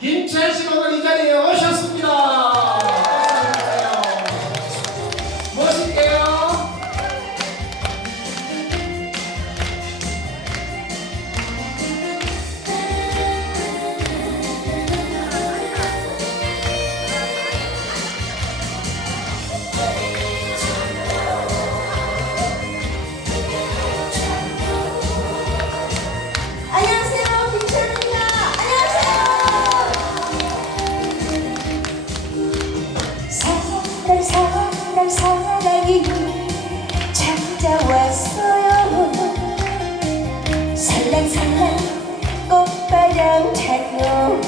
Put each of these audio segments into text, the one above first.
Kim Tracy Mabalikan ni Osha 살랑살랑 꽃바람 타고.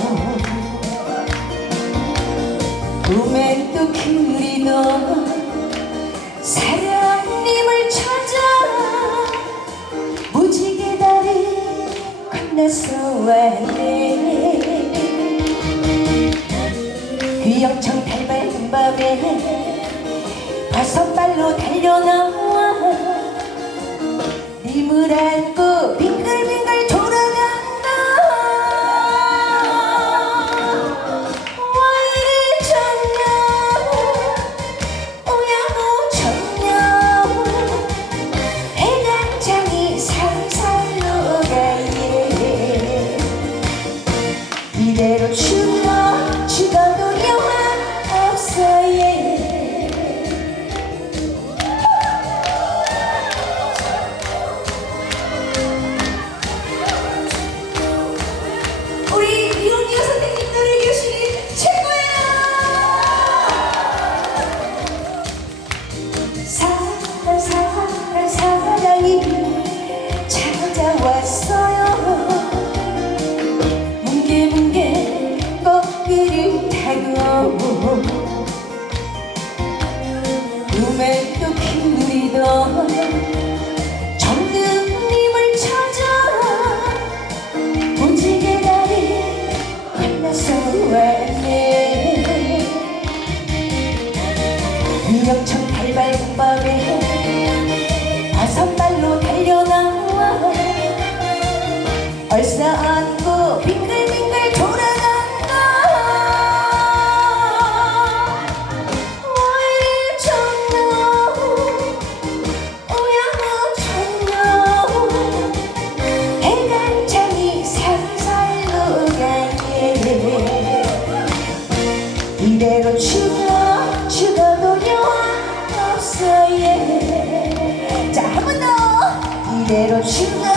꿈엔 또 그리도 사랑님을 찾아 무지개 다리 건너서 왔네. 귀영청 달밝은 밤에 다섯 발로 달려나와. 님을 안고 이대로 정든님을 찾아 무지개 다리 만나서 왔네 유영청 달밝은 밤에 다섯 발로 달려나와 얼싸 안고 빙글빙글 돌 그대로 춤을